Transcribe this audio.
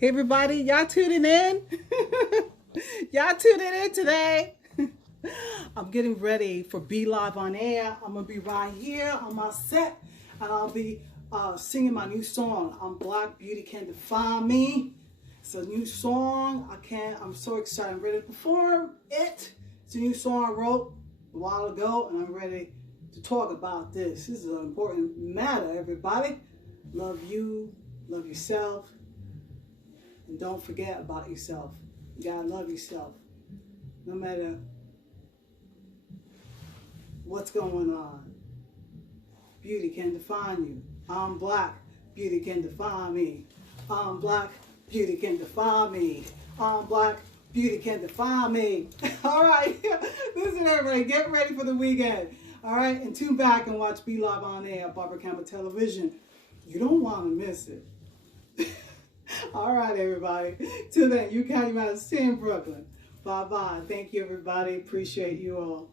Hey everybody, y'all tuning in? Y'all tuning in today? I'm getting ready for Be Live on Air. I'm gonna be right here on my set, and I'll be singing my new song. I'm Black, Beauty Can Define Me. It's a new song. I'm so excited. I'm ready to perform it. It's a new song I wrote a while ago, and I'm ready to talk about this. This is an important matter, everybody. Love you, love yourself. And don't forget about yourself. You gotta love yourself. No matter what's going on. Beauty can define you. I'm black. Beauty can define me. I'm black. Beauty can define me. I'm black. Beauty can define me. All right. Listen, everybody. Get ready for the weekend. All right. And tune back and watch Be Live on Air, Barbara Campbell Television. You don't want to miss it. All right, everybody. Till then, you County Madison, Brooklyn. Bye-bye. Thank you, everybody. Appreciate you all.